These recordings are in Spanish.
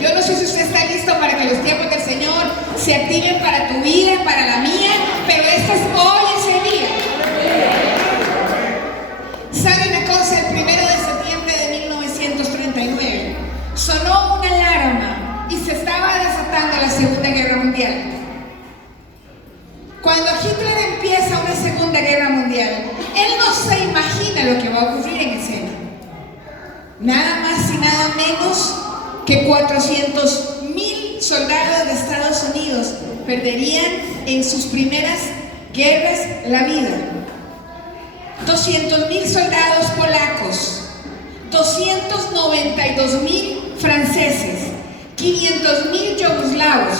Yo no sé si usted está listo para que los tiempos del Señor se activen para tu vida, para la mía, pero este es hoy ese día. ¿Sabe una cosa? El 1 de septiembre de 1939 sonó una alarma y se estaba desatando la Segunda Guerra Mundial. Cuando Hitler empieza una Segunda Guerra Mundial, él no se imagina lo que va a ocurrir en escena. Nada más y nada menos que 400,000 soldados de Estados Unidos perderían en sus primeras guerras la vida. 200,000 soldados polacos, 292,000 franceses, 500,000 yugoslavos,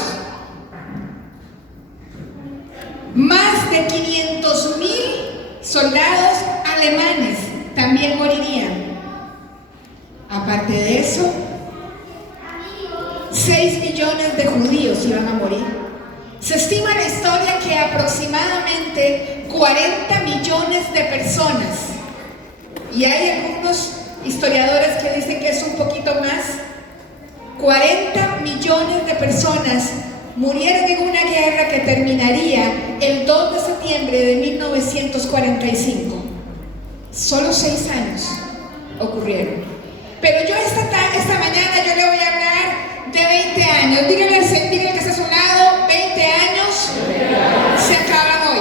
más de 500,000 soldados alemanes también morirían. Aparte de eso, 6 millones de judíos iban a morir. Se estima en la historia que aproximadamente 40 millones de personas, y hay algunos historiadores que dicen que es un poquito más, 40 millones de personas murieron en una guerra que terminaría el 2 de septiembre de 1945. Solo 6 años ocurrieron. Pero yo esta mañana yo le voy a hablar de 20 años. Dígale que está a su lado, 20 años se acaban hoy.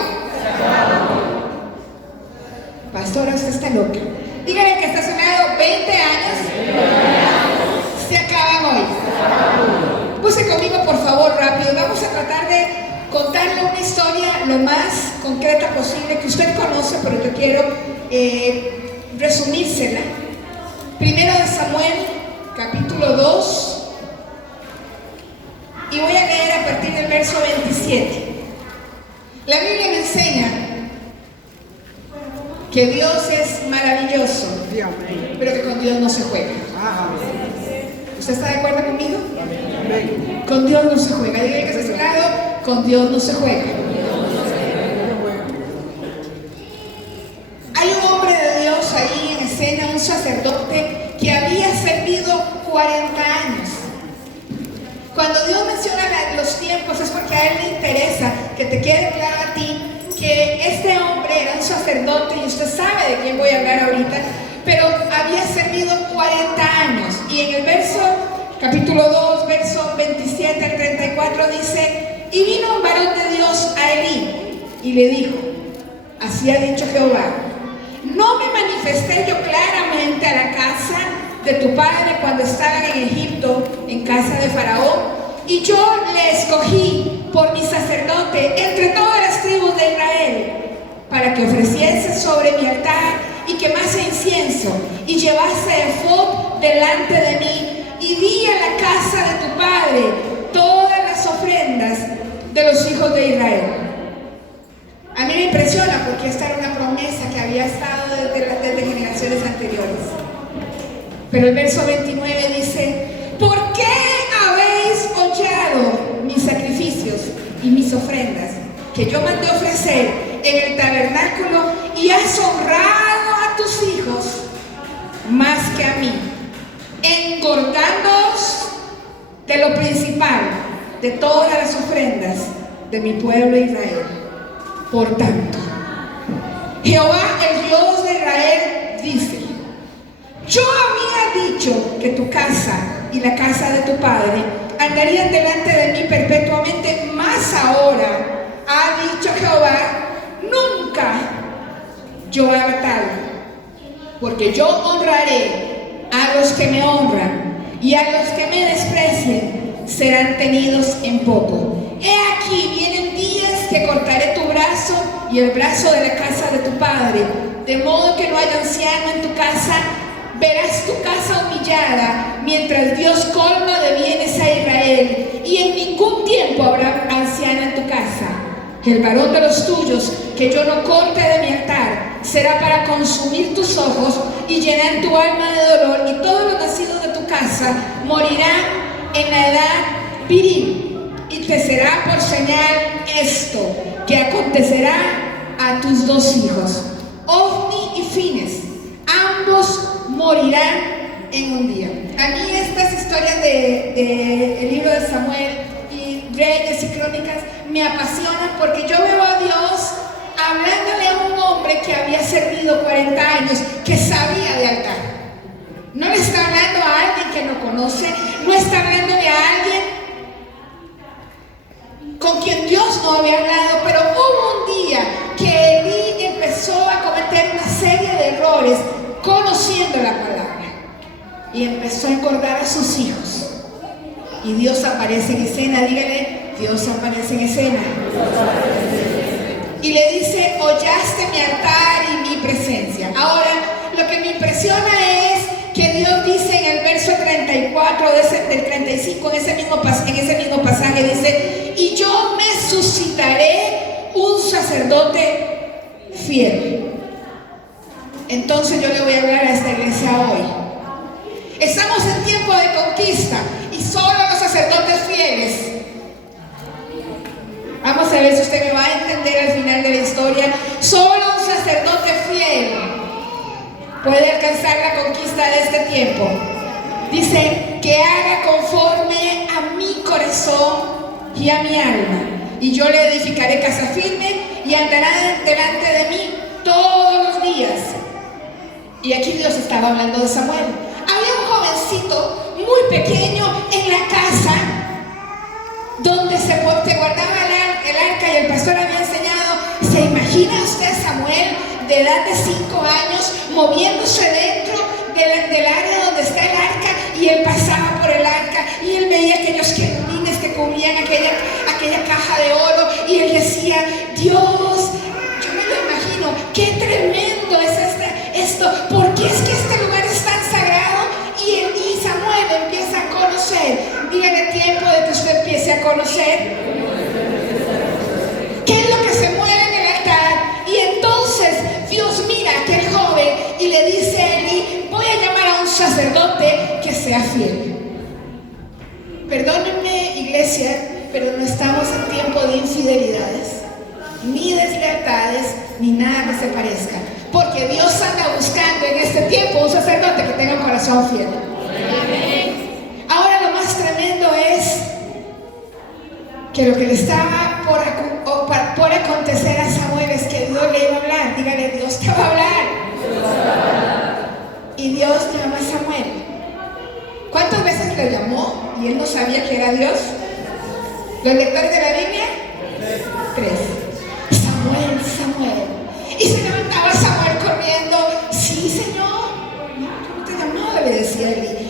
Pastora, usted está loca. Dígale que está a su lado, 20 años se acaban hoy. Puse conmigo, por favor, rápido. Vamos a tratar de contarle una historia lo más concreta posible que usted conoce, pero yo quiero resumírsela. 1 de Samuel, capítulo 2, y voy a leer a partir del verso 27. La Biblia me enseña que Dios es maravilloso, pero que con Dios no se juega. ¿Usted está de acuerdo conmigo? Con Dios no se juega. Dígale que está a su lado, con Dios no se juega. Hay un hombre de Dios ahí en escena, un sacerdote que había servido 40 años. Cuando Dios menciona los tiempos es porque a Él le interesa que te quede claro a ti que este hombre era un sacerdote, y usted sabe de quién voy a hablar ahorita, pero había servido 40 años. Y en el capítulo 2, verso 27 al 34 dice: y vino un varón de Dios a Elí y le dijo: así ha dicho Jehová, ¿no me manifesté yo claramente a la casa de tu padre cuando estaban en Egipto, en casa de Faraón? Y yo le escogí por mi sacerdote entre todas las tribus de Israel, para que ofreciese sobre mi altar y quemase incienso y llevase efod delante de mí, y di a la casa de tu padre todas las ofrendas de los hijos de Israel. A mí me impresiona porque esta era una promesa que había estado desde generaciones anteriores. Pero el verso 29 dice: ¿por qué habéis hollado mis sacrificios y mis ofrendas que yo mandé ofrecer en el tabernáculo, y has honrado a tus hijos más que a mí, engordándoos de lo principal de todas las ofrendas de mi pueblo Israel? Por tanto, Jehová, el Dios de Israel, dice: yo había dicho que tu casa y la casa de tu padre andarían delante de mí perpetuamente, mas ahora ha dicho Jehová, nunca yo haga tal, porque yo honraré a los que me honran, y a los que me desprecien serán tenidos en poco. He aquí, vienen días que cortaré tu brazo y el brazo de la casa de tu padre, de modo que no haya anciano en tu casa. Verás tu casa humillada, mientras Dios colma de bienes a Israel, y en ningún tiempo habrá anciano en tu casa. El varón de los tuyos que yo no corte de mi altar será para consumir tus ojos y llenar tu alma de dolor, y todos los nacidos de tu casa morirán en la edad viril. Y te será por señal esto, que acontecerá a tus 2 hijos, Ofni y Fines, ambos morirán en un día. A mí estas historias de el libro de Samuel y Reyes y Crónicas me apasionan porque yo veo a Dios hablándole a un hombre que había servido 40 años, que sabía de altar. No le está hablando a alguien que no conoce, no está hablándole a alguien con quien Dios no había hablado, pero hubo un día que Elí empezó a cometer una serie de errores conociendo la palabra y empezó a engordar a sus hijos. Y Dios aparece en escena, dígale, Dios aparece en escena. Y le dice, hollaste mi altar y mi presencia. Ahora, lo que me impresiona es que Dios dice en el verso 34 del 35, en ese mismo pasaje, dice, y yo me suscitaré un sacerdote fiel. Entonces yo le voy a hablar a esta iglesia hoy. Estamos en tiempo de conquista y solo los sacerdotes fieles. Vamos a ver si usted me va a entender al final de la historia. Solo un sacerdote fiel puede alcanzar la conquista de este tiempo. Dice, que haga conforme a mi corazón y a mi alma. Y yo le edificaré casa firme y andará delante de mí todos los días. Y aquí Dios estaba hablando de Samuel. Había un jovencito muy pequeño en la casa donde se guardaba el arca y el pastor había enseñado. ¿Se imagina usted a Samuel de edad de 5 años moviéndose dentro del área donde está el arca? Y él pasaba por el arca y él veía aquellos querubines que cubrían aquella caja de oro y él decía, Dios, yo me lo imagino, qué tremendo es esto, porque es que este lugar es tan sagrado. Y Samuel empieza a conocer. Dígale, tiempo de que usted empiece a conocer qué es lo que se mueve en el altar. Y entonces Dios mira a aquel joven y le dice a Elí, voy a llamar a un sacerdote que sea fiel. Perdónenme, iglesia, pero no estamos en tiempo de infidelidades, ni deslealtades, ni nada que se parezca, porque Dios anda buscando en este tiempo un sacerdote que tenga un corazón fiel. Ahora lo más tremendo es que lo que le estaba por acontecer a Samuel es que Dios le iba a hablar. Dígale, Dios te va a hablar. Y Dios llama a Samuel. ¿Cuántas veces le llamó y él no sabía que era Dios? ¿Los lectores de la Biblia? 3. Samuel, Samuel. Y se levantaba Samuel corriendo. Sí, Señor. ¿Cómo te llamaba? Le decía Elí.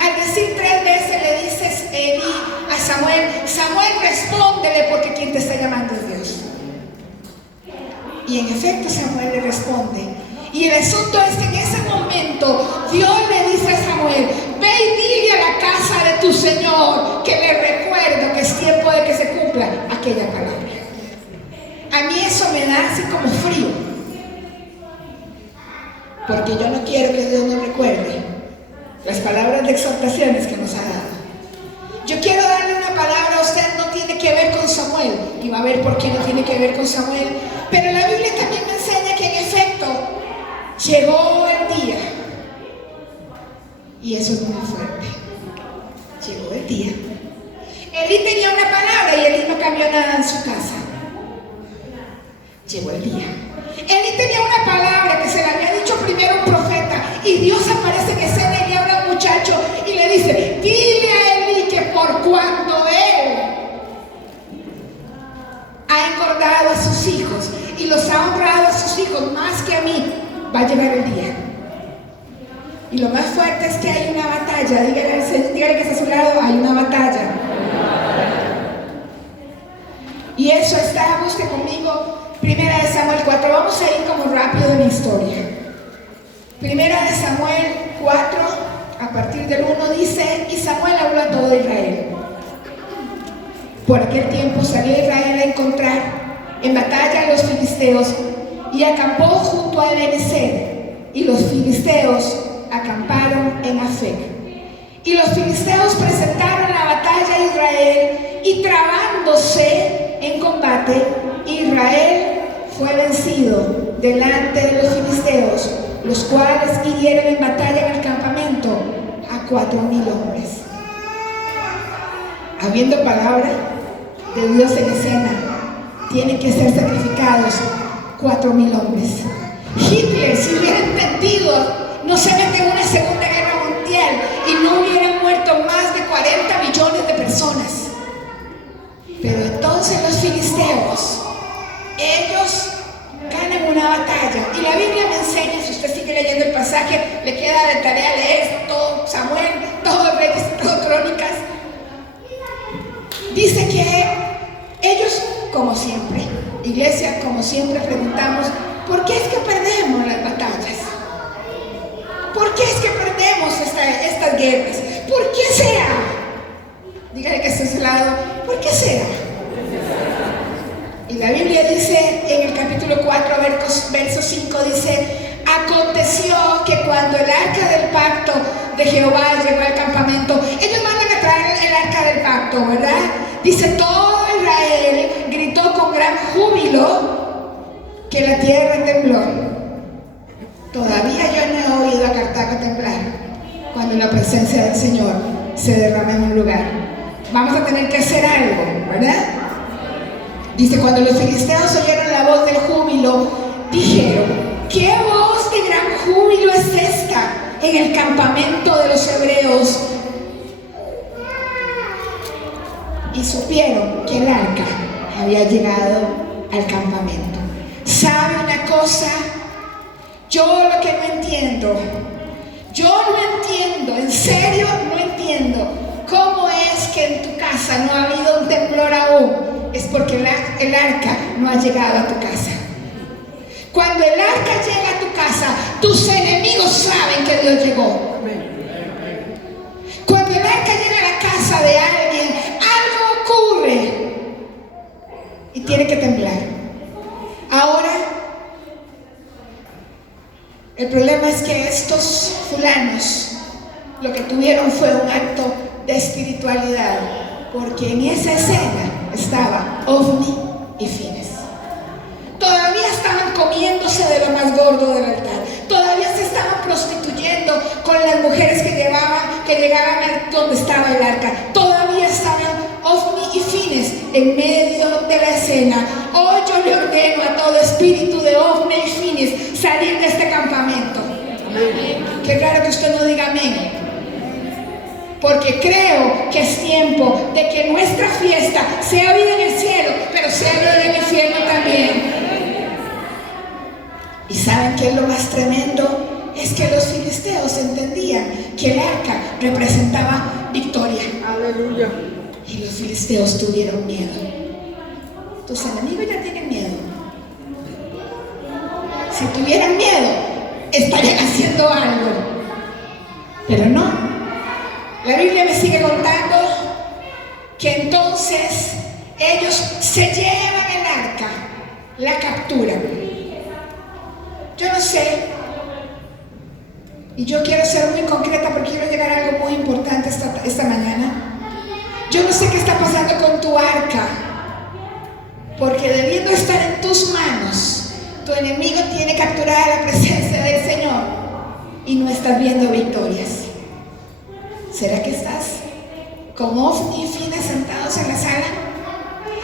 Al decir 3 veces le dices Elí a Samuel, Samuel, respóndele porque quien te está llamando es Dios. Y en efecto Samuel le responde. Y el asunto es que en ese momento Dios le dice a Samuel, ve y dile a la casa de tu Señor que le recuerdo que es tiempo de que se cumpla aquella palabra. A mí eso me da así como frío, porque yo no quiero que Dios nos recuerde las palabras de exhortaciones que nos ha dado. Yo quiero darle una palabra a usted, no tiene que ver con Samuel, y va a ver por qué no tiene que ver con Samuel, pero la Biblia también me enseña que en efecto llegó el día, y eso es muy fuerte. Llegó el día. Elí tenía una palabra y Elí no cambió nada en su casa. Llegó el día. Elí tenía una palabra que se le había dicho primero un profeta, y Dios aparece en escena y le habla a un muchacho y le dice, dile a Elí que por cuanto él ha engordado a sus hijos y los ha honrado a sus hijos más que a mí, va a llegar el día. Y lo más fuerte es que hay una batalla. Dígale que está a su lado, hay una batalla. Y eso está, busque conmigo Primera de Samuel 4. Vamos a ir como rápido en la historia. Primera de Samuel 4, a partir del 1 dice, y Samuel habló a todo Israel. Por aquel tiempo salió Israel a encontrar en batalla a los filisteos y acampó junto a Ebenezer, y los filisteos acamparon en Afec. Y los filisteos presentaron la batalla a Israel, y trabándose en combate, Israel fue vencido delante de los filisteos, los cuales hirieron en batalla en el campamento a 4,000 hombres. habiendo palabra de Dios en escena, tienen que ser sacrificados 4.000 hombres. Hitler, si hubiera entendido, no se mete en una segunda guerra mundial y no hubieran muerto más de 40 millones de personas. Pero entonces los filisteos, ellos ganan una batalla. Y la Biblia me enseña, si usted sigue leyendo el pasaje, le queda de tarea leer todo Samuel, todo Reyes, todo Crónicas. Dice que ellos, como siempre, iglesia, como siempre preguntamos, ¿por qué es que perdemos las batallas? ¿Por qué es que perdemos estas guerras? ¿Por qué será? Dígale que está a su lado, ¿por qué será? Y la Biblia dice en el capítulo 4, verso 5, dice: aconteció que cuando el arca del pacto de Jehová llegó al campamento, ellos mandan a traer el arca del pacto, ¿verdad? Dice: todo Israel gritó con gran júbilo que la tierra tembló. Todavía yo no he oído a Cartago temblar cuando la presencia del Señor se derrama en un lugar. Vamos a tener que hacer algo, ¿verdad? Dice: cuando los filisteos oyeron la voz del júbilo, dijeron: ¿qué voz de gran júbilo es esta en el campamento de los hebreos? Y supieron que el arca había llegado al campamento. ¿Sabe una cosa? Yo lo que no entiendo, en serio no entiendo cómo es que en tu casa no ha habido un temblor aún. Es porque el arca no ha llegado a tu casa. Cuando el arca llega a tu casa, tus enemigos saben que Dios llegó. Cuando el arca llega a la casa de alguien, algo ocurre y tiene que temblar. Ahora, el problema es que estos fulanos lo que tuvieron fue un acto de espiritualidad, porque en esa escena estaba Ofni y Fines. Todavía estaban comiéndose de lo más gordo del altar. Todavía se estaban prostituyendo con las mujeres que llegaban a donde estaba el arca. Todavía estaban Ofni y Fines en medio de la escena. Hoy yo le ordeno a todo espíritu de Ofni y Fines salir de este campamento. Amén. Qué claro que usted no diga amén. Porque creo que es tiempo de que nuestra fiesta sea vida en el cielo, pero sea vida en el infierno también. ¿Y saben qué es lo más tremendo? Es que los filisteos entendían que el arca representaba victoria. Aleluya. Y los filisteos tuvieron miedo. Tus enemigos ya tienen miedo. Si tuvieran miedo, estarían haciendo algo. Pero no. La Biblia me sigue contando que entonces ellos se llevan el arca, la capturan. Yo no sé, y yo quiero ser muy concreta porque quiero llegar a algo muy importante esta mañana. Yo no sé qué está pasando con tu arca, porque debiendo estar en tus manos, tu enemigo tiene capturada la presencia del Señor y no estás viendo victorias. ¿Será que estás con Ofni y Fines sentados en la sala?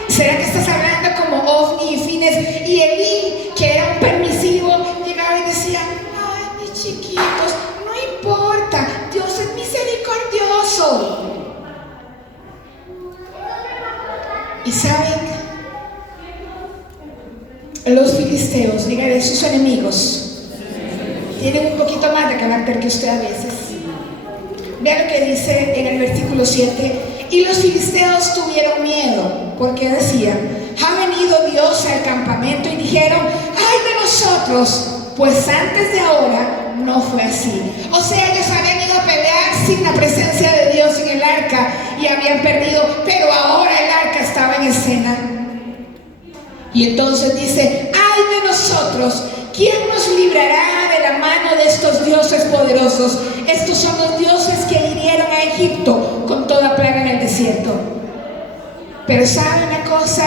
¿Será que estás hablando como Ofni y Fines y Elí, que era un permisivo, llegaba y decía: ay, mis chiquitos, no importa, Dios es misericordioso? Y saben, los filisteos, díganle, sus enemigos, tienen un poquito más de carácter que usted a veces. Vean lo que dice en el versículo 7. Y los filisteos tuvieron miedo, porque decían: ha venido Dios al campamento, y dijeron: ay de nosotros, pues antes de ahora no fue así. O sea, ellos habían ido a pelear sin la presencia de Dios en el arca y habían perdido, pero ahora el arca estaba en escena. Y entonces dice: ay de nosotros, ¿quién nos librará de la mano de estos dioses poderosos? Estos son los dioses que hirieron a Egipto con toda plaga en el desierto. Pero ¿sabe una cosa?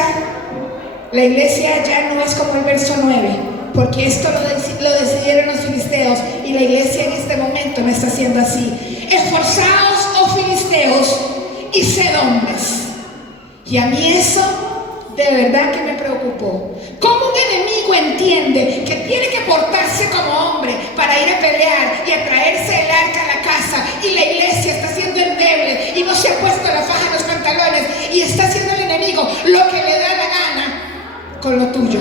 La iglesia ya no es como el verso 9, porque esto lo decidieron los filisteos, y la iglesia en este momento no está haciendo así. Esforzaos, oh filisteos, y sed hombres. Y a mí eso de verdad que me preocupó. ¿Cómo un enemigo entiende que tiene que portarse como hombre para ir a pelear y a traerse el arca a la casa, y la iglesia está siendo endeble y no se ha puesto la faja en los pantalones y está haciendo el enemigo lo que le da la gana con lo tuyo?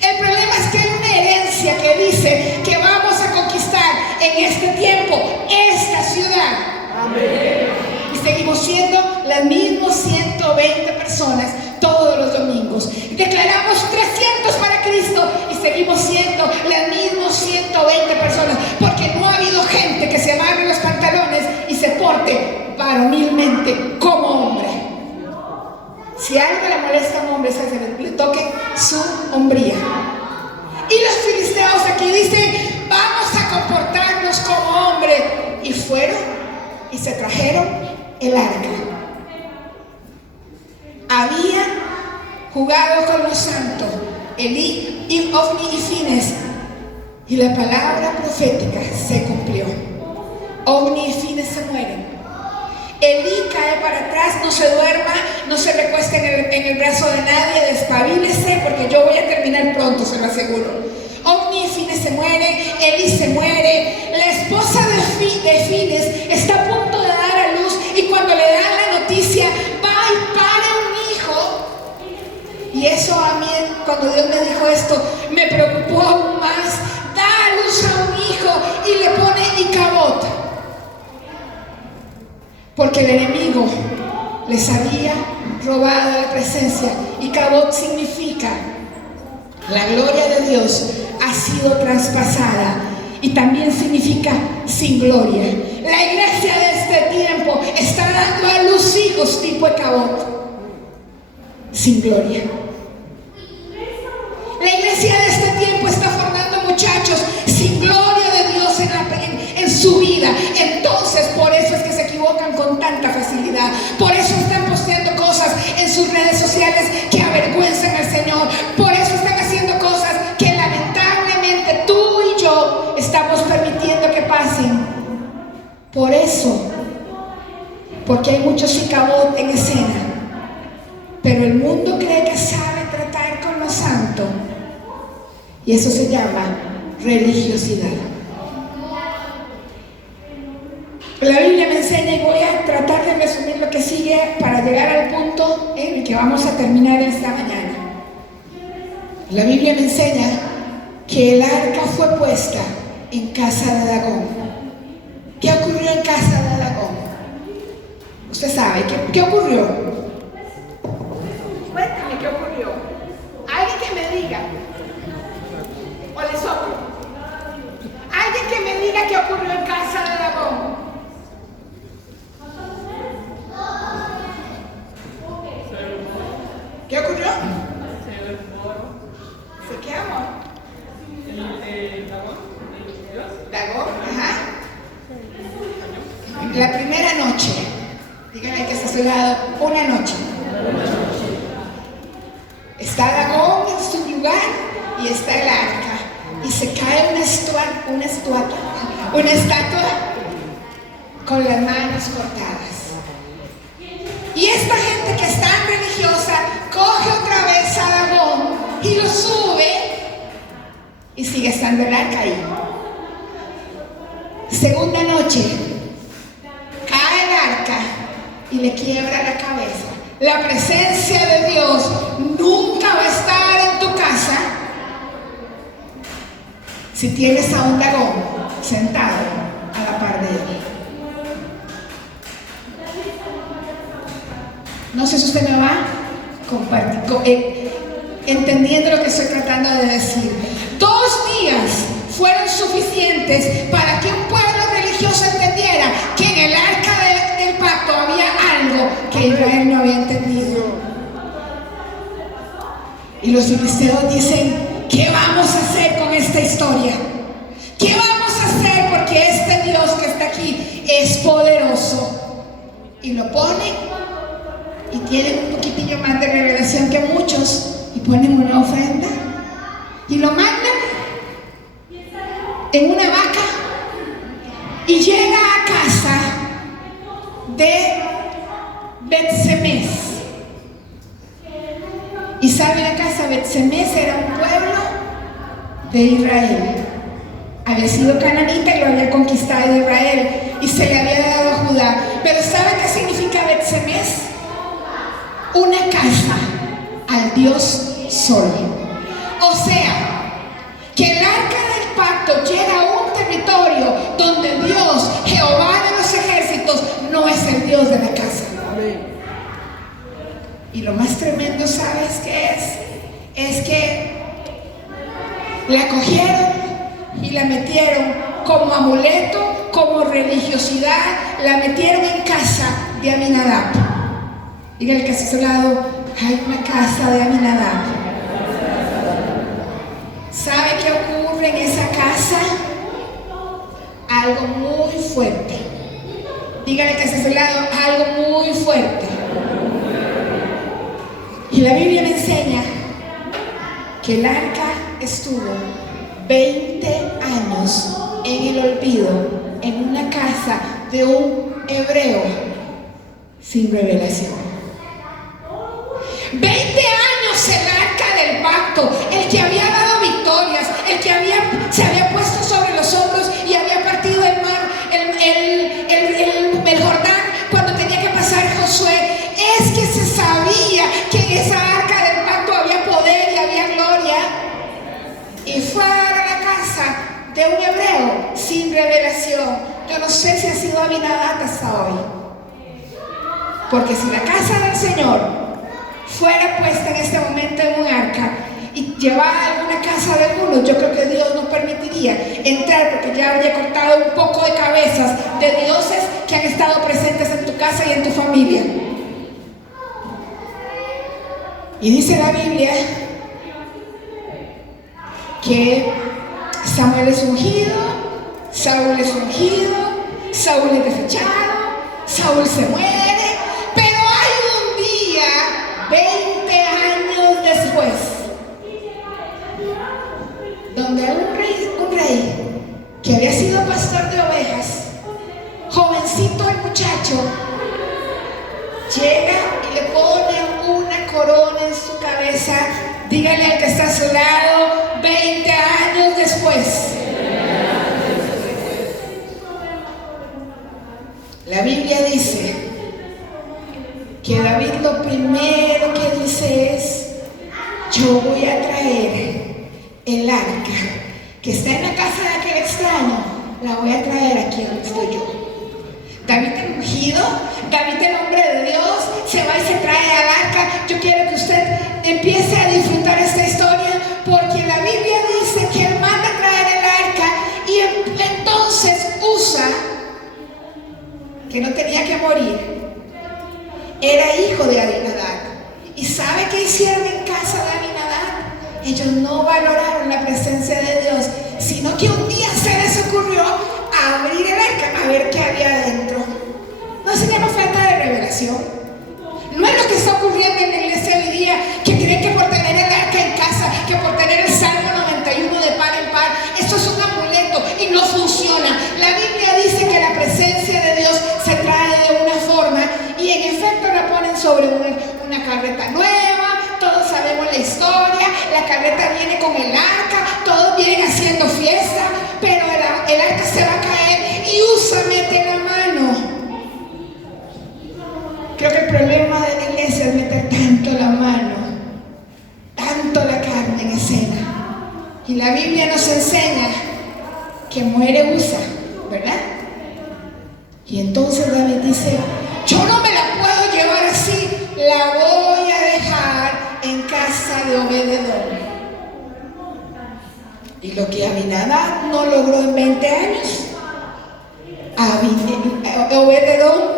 El problema es que hay una herencia que dice que vamos a conquistar en este tiempo esta ciudad. Amén. Y seguimos siendo las mismas 120 personas todos los domingos. Declaramos 300 para Cristo y seguimos siendo las mismas 120 personas, porque no ha habido gente que se amarre los pantalones y se porte varonilmente como hombre. Si algo le molesta a un hombre es que le toque su hombría. Y los filisteos aquí dicen: vamos a comportarnos como hombre. Y fueron y se trajeron el arca. Habían jugado con los santos, Elí, Ofni y Fines, y la palabra profética se cumplió. Ofni y Fines se mueren. Elí cae para atrás, no se duerma, no se recuesta en el brazo de nadie, despabilese, porque yo voy a terminar pronto, se lo aseguro. Ofni y Fines se mueren, Elí se muere, la esposa de Fines está a punto de dar a luz, y cuando le dan la noticia, va y pare un hijo. Y eso a mí, cuando Dios me dijo esto, me preocupó aún más. Da a luz a un hijo y le pone Icabod, porque el enemigo les había robado la presencia. Icabod significa la gloria de Dios ha sido traspasada, y también significa sin gloria. La iglesia de este tiempo está dando a luz hijos tipo Icabod, sin gloria. La iglesia de este tiempo está formando muchachos sin gloria de Dios en su vida. Entonces, por eso es que se equivocan con tanta facilidad. Por eso están posteando cosas en sus redes sociales que avergüenzan al Señor. Por eso están haciendo cosas que lamentablemente tú y yo estamos permitiendo que pasen. Por eso, porque hay muchos Icabod en escena. Pero el mundo cree que sabe tratar con los santos, y eso se llama religiosidad. La Biblia me enseña, y voy a tratar de resumir lo que sigue para llegar al punto en el que vamos a terminar esta mañana. La Biblia me enseña que el arca fue puesta en casa de Dagón. ¿Qué ocurrió en casa de Dagón? Usted sabe, ¿qué ocurrió? Cuéntame qué ocurrió. Alguien que me diga. O le soplo. Alguien que me diga qué ocurrió en casa de Dagón. ¿Qué ocurrió? ¿Se qué, amor? Dagón, ajá. La primera noche. Díganle que está a su lado. Una noche. Está Dagón en su lugar y está el arca, y se cae una estatua con las manos cortadas. Y esta gente que es tan religiosa coge otra vez a Dagón y lo sube, y sigue estando el arca ahí. Segunda noche, cae el arca y le quiebra la cabeza. La presencia de Dios nunca va a estar en tu casa si tienes a un Dagón sentado a la par de él. No sé si usted me va entendiendo lo que estoy tratando de decir. 2 días fueron suficientes para que un pueblo religioso entendiera que en el arca del pacto había algo que Israel no había entendido. Y los filisteos dicen: ¿qué vamos a hacer con esta historia? ¿Qué vamos a hacer? Porque este Dios que está aquí es poderoso. Y lo ponen, y tienen un poquitillo más de revelación que muchos, y ponen una ofrenda y lo mandan en una vaca, y llega a casa de Bet-Semes. Y sabe, la casa Bet-Semes era un pueblo de Israel. Había sido cananita y lo había conquistado Israel y se le había dado a Judá. Pero ¿sabe qué significa Bet-Semes? Una casa al Dios solo. O sea, que el arca del pacto llega a un territorio donde Dios, Jehová de los ejércitos, no es el Dios de la casa. Y lo más tremendo, ¿sabes qué es? Es que la cogieron y la metieron como amuleto, como religiosidad, la metieron en casa de Aminadab. Dígale que a su lado, hay una casa de Aminadab. ¿Sabe qué ocurre en esa casa? Algo muy fuerte. Dígale que a su lado, algo muy fuerte. Y la Biblia me enseña que el arca estuvo 20 años en el olvido, en una casa de un hebreo sin revelación. 20 años el arca del pacto, el que había dado victorias, el que se había puesto sobre los hombros y había partido el mar, el Jordán cuando tenía que pasar Josué. Es que se sabía que en esa arca del pacto había poder y había gloria. Y fue a dar a la casa de un hebreo sin revelación. Yo no sé si ha sido Aminadab hasta hoy. Porque si la casa del Señor fuera puesta en este momento en un arca y llevada a alguna casa de algunos, yo creo que Dios nos permitiría entrar, porque ya habría cortado un poco de cabezas de dioses que han estado presentes en tu casa y en tu familia. Y dice la Biblia que Samuel es ungido, Saúl es ungido, Saúl es desechado, Saúl se muere, pero hay un día, 20 años después, donde un rey que había sido pastor de ovejas, jovencito el muchacho, llega y le pone una corona en su cabeza. Dígale al que está a su lado, 20 años después. La Biblia dice que David lo primero que dice es: yo voy a traer el arca que está en la casa de aquel extraño, la voy a traer aquí donde estoy yo. David el ungido, David el hombre de Dios, se va y se trae al arca. Yo quiero que usted empiece a disfrutar esta historia, porque la Biblia dice que él manda a traer el arca y entonces Usa, que no tenía que morir, era hijo de Aminadab. ¿Y sabe qué hicieron en casa de Aminadab? Ellos no valoraron la presencia de Dios, sino que un día se les ocurrió abrir el arca a ver qué había adentro. ¿No se llama falta de revelación? No es lo que está ocurriendo en la iglesia hoy día, que creen que por tener el arca en casa, que por tener el Salmo 91 de par en par, esto es un amuleto y no funciona. La Biblia dice que la presencia de Dios se trae de una forma, y en efecto la ponen sobre una carreta nueva. Todos sabemos la historia, la carreta viene con el arca, todos vienen haciendo fiesta, pero el arca se va a caer y Usa mete la mano. Creo que el problema de la iglesia es meter tanto la mano, tanto la carne en escena. Y la Biblia nos enseña que muere Usa, ¿verdad? Y entonces David dice: yo no me la puedo llevar así, la voy a dejar en casa de Obed-Edom. Y lo que Aminadab no logró en 20 años, Obed-Edom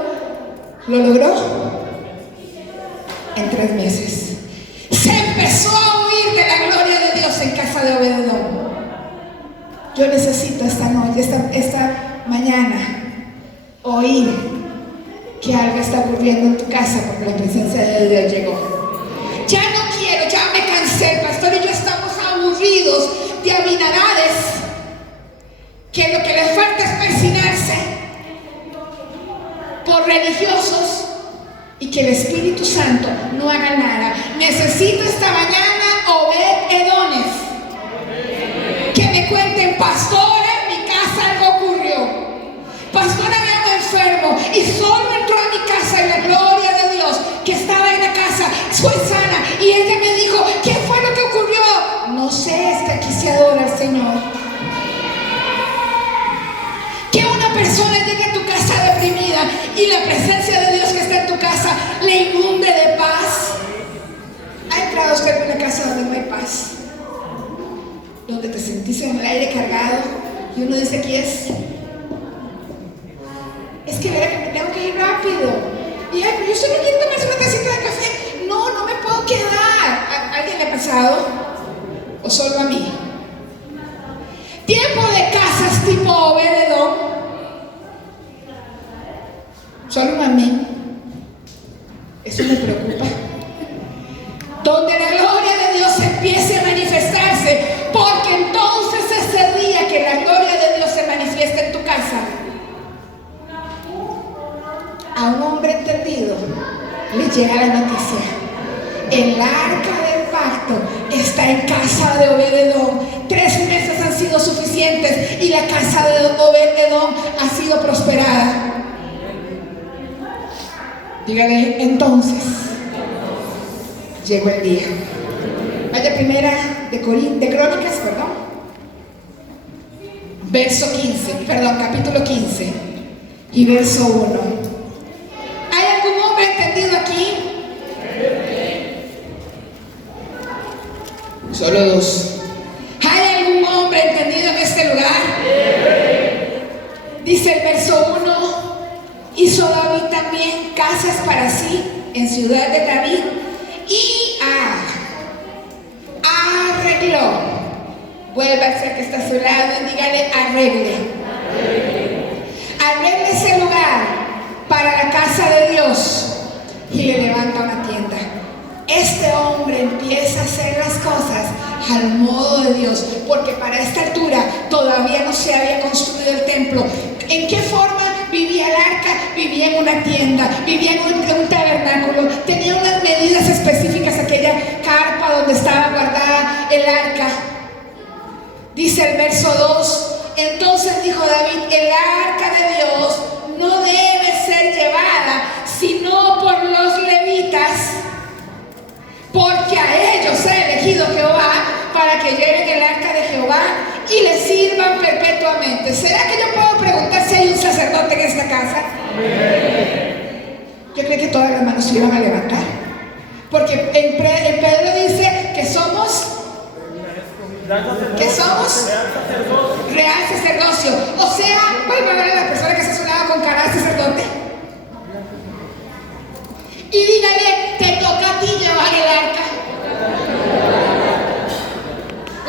lo logró en 3 meses. Se empezó a oír de la gloria de Dios en casa de Obed-Edom. Yo necesito esta noche, esta mañana, oír que algo está ocurriendo en tu casa, porque la presencia de Dios llegó. Ya no quiero, ya me cansé. El pastor y yo estamos aburridos de Aminadabes, que lo que les falta es persinarse por religiosos, y y que el Espíritu Santo no haga nada. Necesito esta mañana Obed-Edomes que me cuenten: pastora, en mi casa algo ocurrió. Pastora, había un enfermo y solo entró a mi casa y la gloria de Dios que estaba en la casa fue sana. Y ella me dijo: ¿qué fue lo que ocurrió? No sé, es que aquí se adora al Señor. Que una persona llegue a tu casa deprimida y la presencia de Dios que está en tu casa le inunde de paz. ¿Ha entrado usted en una casa donde no hay paz? Donde te sentís en el aire cargado y uno dice: ¿qué es? Es que verá que me tengo que ir rápido. Y ay, pero yo solo quiero tomarse una tacita de café. No, no me puedo quedar. ¿A alguien le ha pasado? ¿O solo a mí? Tiempo de casas tipo Obed-Edom. Solo un amén. Eso me preocupa. Donde la gloria de Dios empiece a manifestarse, porque entonces ese día que la gloria de Dios se manifiesta en tu casa, a un hombre entendido le llega la noticia: el arca del pacto está en casa de Obed-Edom. 3 meses han sido suficientes y la casa de Obed-Edom ha sido prosperada. Dígale: entonces llegó el día. Vaya primera de Crónicas, capítulo 15 y verso 1. ¿Hay algún hombre entendido aquí? Solo 2. ¿Hay algún hombre entendido en este lugar? Dice el verso 1: hizo David también casas para sí en ciudad de David y arregló. Vuelva a ser que está a su lado y dígale: arregle. Arregle ese lugar para la casa de Dios y le levanta una tienda. Este hombre empieza a hacer las cosas al modo de Dios, porque para esta altura todavía no se había construido el templo. ¿En qué forma vivía el arca? Vivía en una tienda, vivía en un tabernáculo, tenía unas medidas específicas aquella carpa donde estaba guardada el arca. Dice el verso 2: entonces dijo David: el arca de Dios no debe ser llevada sino por los levitas, porque a ellos ha elegido Jehová para que lleven el arca de Jehová y le sirvan perpetuamente. ¿Será que yo puedo preguntar si hay un sacerdote en esta casa? Yo creo que todas las manos se iban a levantar, porque en Pedro dice que somos real sacerdocio. O sea, vuelve a ver a la persona que se sonaba con cara de sacerdote y dígale: te toca a ti llevar el arca.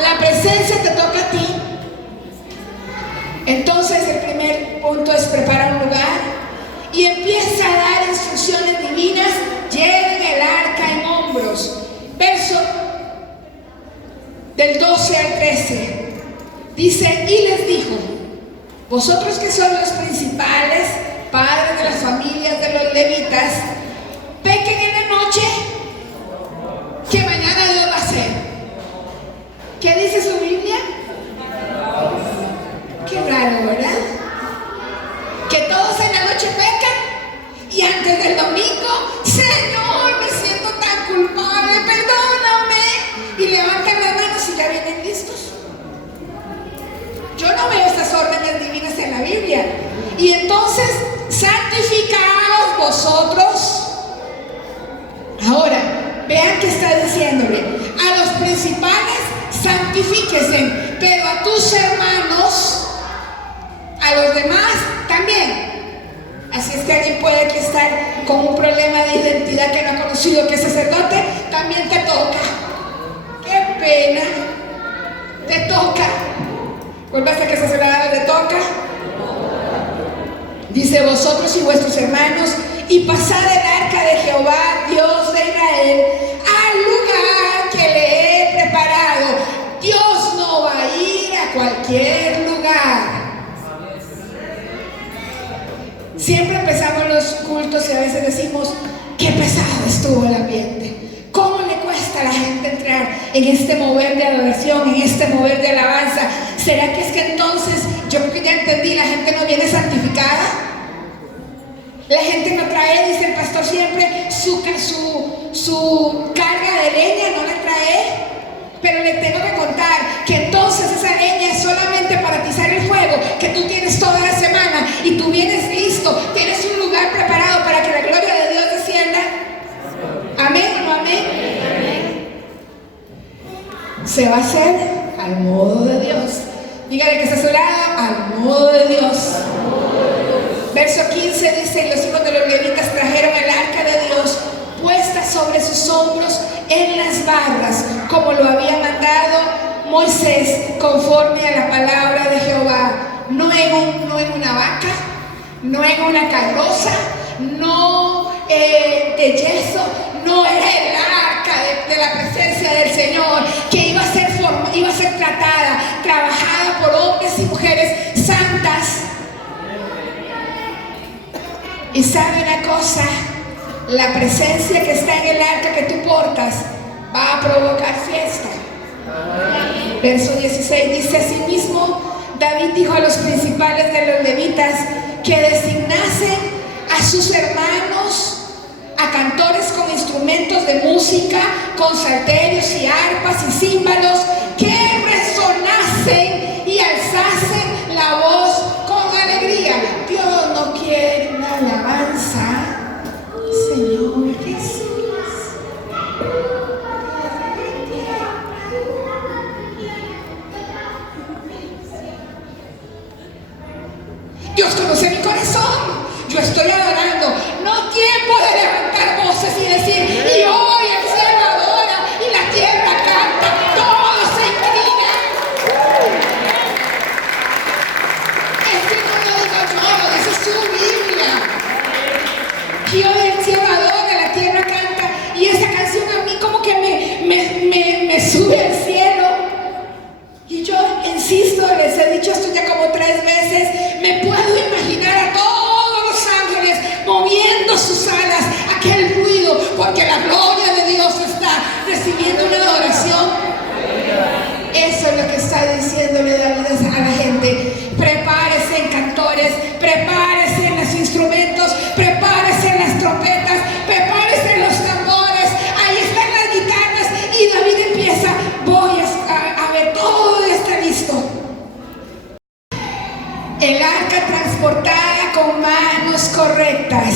La presencia te toca a ti. Entonces el primer punto es: prepara un lugar y empieza a dar instrucciones divinas. Lleven el arca en hombros. Verso del 12 al 13 dice: y les dijo: vosotros que son los principales, padres de las familias de los levitas, pequen en la noche, que mañana Dios va a hacer. ¿Qué dice su Biblia? Qué raro, ¿verdad? Que todos en la noche pecan y antes del domingo: Señor, me siento tan culpable, perdóname, y levantan las manos y ya vienen listos. Yo no veo estas órdenes divinas en la Biblia. Y entonces: santificaos vosotros. Ahora, vean que está diciéndole: a los principales santifíquense, pero a tus hermanos, a los demás también. Así es que alguien puede aquí estar con un problema de identidad que no ha conocido que es sacerdote. También te toca. Qué pena. Te toca. Vuelve a ser que es sacerdote, te toca. Dice: vosotros y vuestros hermanos, y pasad el arca de Jehová, Dios de Israel, al lugar que le he preparado. Dios no va a ir a cualquier lugar. Siempre empezamos los cultos y a veces decimos: qué pesado estuvo el ambiente. ¿Cómo le cuesta a la gente entrar en este mover de adoración, en este mover de alabanza? ¿Será que es que entonces, yo creo que ya entendí, la gente no viene santificada? La gente no trae, dice el pastor siempre, su carga de leña, no la trae. Pero le tengo que contar que entonces esa leña es solamente para atizar el fuego que tú tienes toda la semana, y tú vienes listo, tienes un lugar preparado para que la gloria de Dios descienda. ¿Amén o no amén? Se va a hacer al modo de Dios. Dígale que está a su lado, al modo de Dios. Verso 15 dice: y los hijos de los levitas trajeron el arca de Dios puesta sobre sus hombros en las barras, como lo había mandado Moisés, conforme a la palabra de Jehová. No en una vaca, no en una carroza, no de yeso, no era el arca de la presencia del Señor, que iba a ser trabajada por hombres y mujeres santas. Y sabe una cosa, la presencia que está en el arca que tú portas va a provocar fiesta. Verso 16 dice: asimismo, David dijo a los principales de los levitas que designasen a sus hermanos, a cantores con instrumentos de música, con salterios y arpas y címbalos, que resonasen y alzasen la voz con alegría. Dios no quiere una alabanza, Señor Jesús. Dios conoce mi corazón. Yo estoy adorando. No tiempo de levantar voces y decir: y hoy el cielo adora y la tierra canta, todo se inclina. Es que no lo digo yo, lo dice su Biblia. Y hoy el cielo adora, la tierra canta. Y esa canción a mí como que me sube al cielo. Y yo insisto, les he dicho esto ya como 3 veces, me puedo imaginar a todos los ángeles moviendo sus alas, aquel ruido, porque la gloria de Dios está recibiendo una adoración. Eso es lo que está diciéndole David a la gente: prepárese en cantores, prepárese en los instrumentos, prepárese en las trompetas, prepárese en los tambores, ahí están las guitarras. Y David empieza: voy a ver, todo está listo. El arca transportada con manos correctas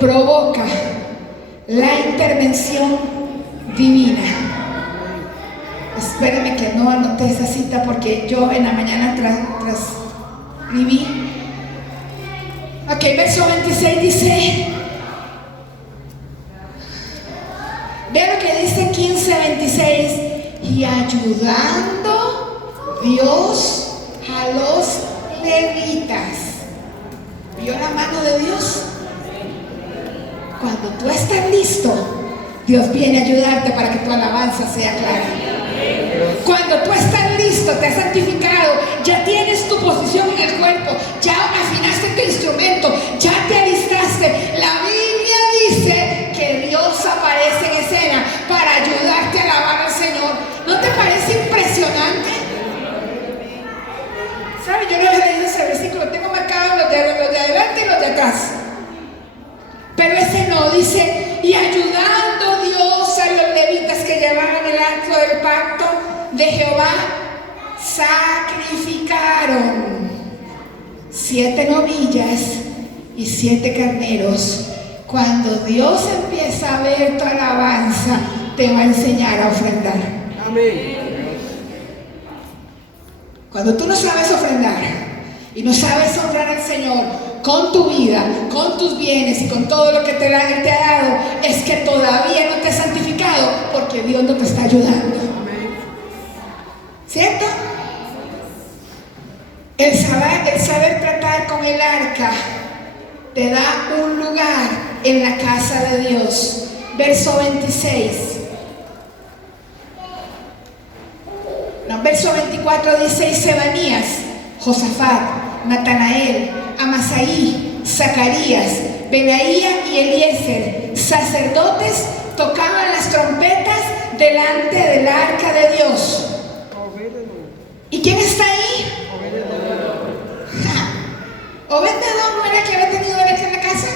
provoca la intervención divina. Espérame que no anoté esa cita porque yo en la mañana transcribí. Ok, verso 26 dice, ve lo que dice 15:26: y ayudando Dios a los levitas. ¿Vio la mano de Dios? Cuando tú estás listo, Dios viene a ayudarte para que tu alabanza sea clara. Cuando tú estás listo, te has santificado, ya tienes tu posición en el cuerpo, ya afinaste tu instrumento, ya te alistaste. La Biblia dice que Dios aparece en escena para ayudarte a alabar al Señor. ¿No te parece impresionante? ¿Sabes? Yo no había leído ese versículo, tengo marcados los de adelante y los de atrás. Pero ese no, dice: y ayudando Dios a los levitas que llevaban el arco del pacto de Jehová, sacrificaron 7 novillas y 7 carneros. Cuando Dios empieza a ver tu alabanza, te va a enseñar a ofrendar. Amén. Cuando tú no sabes ofrendar y no sabes honrar al Señor con tu vida, con tus bienes y con todo lo que te ha dado, es que todavía no te has santificado, porque Dios no te está ayudando. ¿Cierto? El saber tratar con el arca te da un lugar en la casa de Dios. Verso 26. Verso 24 dice: y Sebanías, Josafat, Natanael, Amasaí, Zacarías, Benaía y Eliezer, sacerdotes, tocaban las trompetas delante del arca de Dios. ¿Y quién está ahí? Obed-Edom no era el que había tenido el arca en la casa.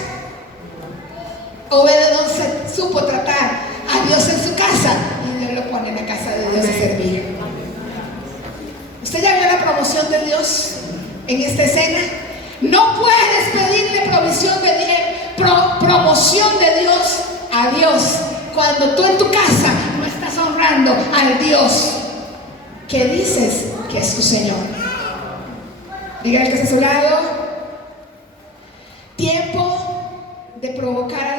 Obed-Edom se supo tratar a Dios en su casa y Dios lo pone en la casa de Dios a servir. ¿Usted ya vio la promoción de Dios en esta escena? No puedes pedirle promoción de Dios a Dios cuando tú en tu casa no estás honrando al Dios que dices que es tu Señor. Dígale que está a su lado. Tiempo de provocar